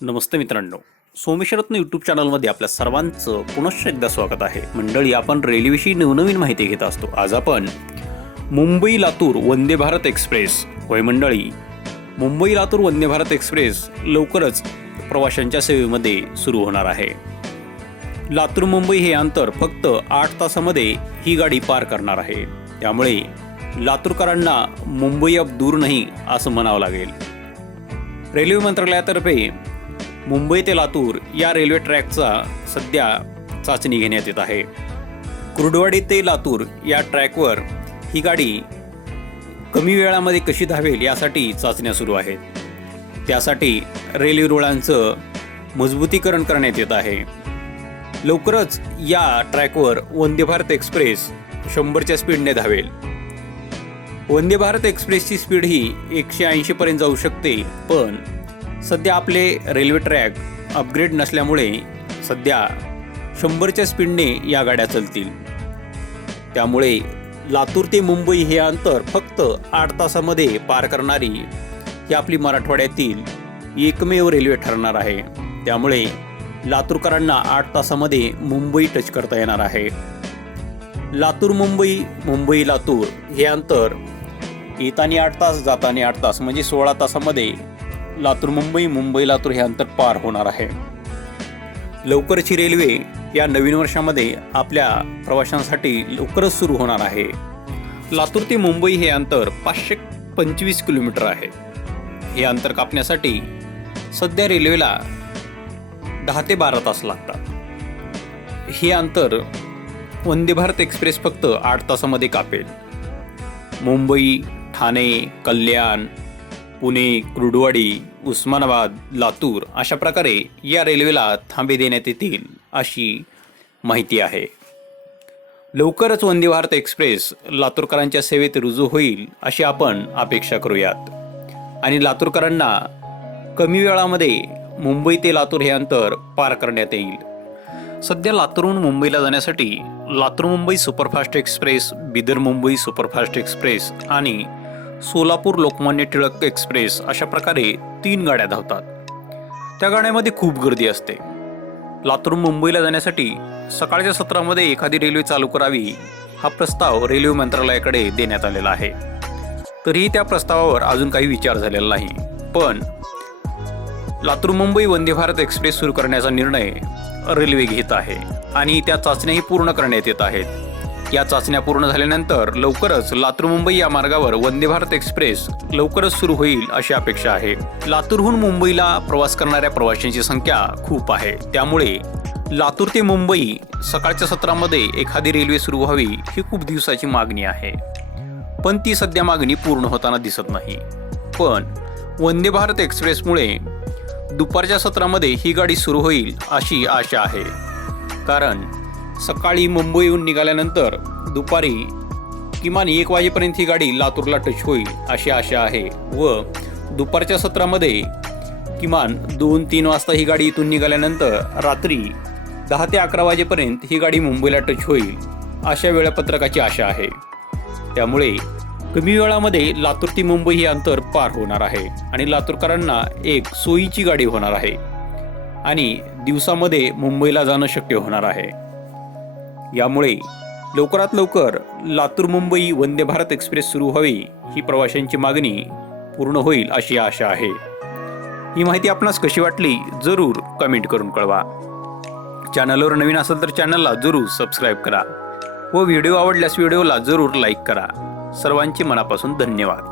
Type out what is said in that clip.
नमस्ते मित्रांनो. सोमेश्वरत्न यूट्यूब चॅनलमध्ये आपल्या सर्वांचं पुनश्च एकदा स्वागत आहे. मंडळी आपण रेल्वेविषयी नवनवीन माहिती घेत असतो. आज आपण मुंबई लातूर वंदे भारत एक्सप्रेस. होय मंडळी मुंबई लातूर वंदे भारत एक्सप्रेस लवकरच प्रवाशांच्या सेवेमध्ये सुरू होणार आहे. लातूर मुंबई हे अंतर फक्त आठ तासामध्ये ही गाडी पार करणार आहे. त्यामुळे लातूरकरांना मुंबई अब दूर नाही असं म्हणावं लागेल. रेल्वे मंत्रालयातर्फे मुंबई ते लातूर या रेल्वे ट्रॅकचा सध्या चाचणी घेण्यात येत आहे. कुर्डवाडी ते लातूर या ट्रॅकवर ही गाडी कमी वेळामध्ये कशी धावेल यासाठी चाचण्या सुरू आहेत. त्यासाठी रेल्वे रुळांचं मजबूतीकरण करण्यात येत आहे. लवकरच या ट्रॅकवर वंदे भारत एक्सप्रेस शंभरच्या स्पीडने धावेल. वंदे भारत एक्सप्रेसची स्पीड ही एकशे ऐंशीपर्यंत जाऊ शकते पण सध्या आपले रेल्वे ट्रॅक अपग्रेड नसल्यामुळे सध्या शंभरच्या स्पीडने या गाड्या चालतील. त्यामुळे लातूर ते मुंबई हे अंतर फक्त आठ तासामध्ये पार करणारी ही आपली मराठवाड्यातील एकमेव रेल्वे ठरणार आहे. त्यामुळे लातूरकरांना आठ तासामध्ये मुंबई टच करता येणार आहे. लातूर मुंबई मुंबई लातूर हे अंतर येताना आठ तास जाताना आठ तास म्हणजे सोळा तासामध्ये लातूर मुंबई मुंबई लातूर हे अंतर पार होणार आहे. लवकरची रेल्वे या नवीन वर्षामध्ये आपल्या प्रवाशांसाठी लवकरच सुरू होणार आहे. लातूर ते मुंबई हे अंतर पाचशे पंचवीस किलोमीटर आहे. हे अंतर कापण्यासाठी सध्या रेल्वेला दहा ते बारा तास लागतात. हे अंतर वंदे भारत एक्सप्रेस फक्त आठ तासामध्ये कापेल. मुंबई ठाणे कल्याण पुणे कुर्डवाडी उस्मानाबाद लातूर अशा प्रकारे या रेल्वेला थांबे देण्यात येतील अशी माहिती आहे. लवकरच वंदे भारत एक्सप्रेस लातूरकरांच्या सेवेत रुजू होईल अशी आपण अपेक्षा करूयात. आणि लातूरकरांना कमी वेळामध्ये मुंबई ते लातूर हे अंतर पार करण्यात येईल. सध्या लातूरहून मुंबईला जाण्यासाठी Latur Mumbai superfast express Bidar Mumbai superfast express आणि सोलापूर लोकमान्य टिळक एक्सप्रेस अशा प्रकारे तीन गाड्या धावतात. त्या गाड्यामध्ये खूप गर्दी असते. लातूर मुंबईला जाण्यासाठी सकाळच्या सत्रामध्ये एखादी रेल्वे चालू करावी हा प्रस्ताव रेल्वे मंत्रालयाकडे देण्यात आलेला आहे. तरीही त्या प्रस्तावावर अजून काही विचार झालेला नाही. पण लातूर मुंबई वंदे भारत एक्सप्रेस सुरू करण्याचा निर्णय रेल्वे घेत आहे आणि त्या चाचण्याही पूर्ण करण्यात येत आहेत. या चाचण्या पूर्ण झाल्यानंतर लवकरच लातूर मुंबई या मार्गावर वंदे भारत एक्सप्रेस लवकरच सुरू होईल अशी अपेक्षा आहे. लातूरहून मुंबईला प्रवास करणाऱ्या प्रवाशांची संख्या खूप आहे. त्यामुळे लातूर ते मुंबई सकाळच्या सत्रामध्ये एखादी रेल्वे सुरू व्हावी ही खूप दिवसाची मागणी आहे. पण ती सध्या मागणी पूर्ण होताना दिसत नाही. पण वंदे भारत एक्सप्रेसमुळे दुपारच्या सत्रामध्ये ही गाडी सुरू होईल अशी आशा आहे. कारण सकाळी मुंबईहून निघाल्यानंतर दुपारी किमान एक वाजेपर्यंत ही गाडी लातूरला टच होईल अशी आशा आहे व दुपारच्या सत्रामध्ये किमान दोन तीन वाजता ही गाडी इथून निघाल्यानंतर रात्री दहा ते अकरा वाजेपर्यंत ही गाडी मुंबईला टच होईल अशा वेळापत्रकाची आशा आहे. त्यामुळे कमी वेळामध्ये लातूर ते मुंबई हे अंतर पार होणार आहे आणि लातूरकरांना एक सोयीची गाडी होणार आहे आणि दिवसामध्ये मुंबईला जाणं शक्य होणार आहे. यामुळे लवकरात लवकर लातूर मुंबई वंदे भारत एक्सप्रेस सुरू व्हावी ही प्रवाशांची मागणी पूर्ण होईल अशी आशा आहे. ही माहिती आपणास कशी वाटली जरूर कमेंट करून कळवा. चॅनलवर नवीन असेल तर चॅनलला जरूर सबस्क्राईब करा व व्हिडिओ आवडल्यास व्हिडिओला जरूर लाईक करा. सर्वांचे मनापासून धन्यवाद.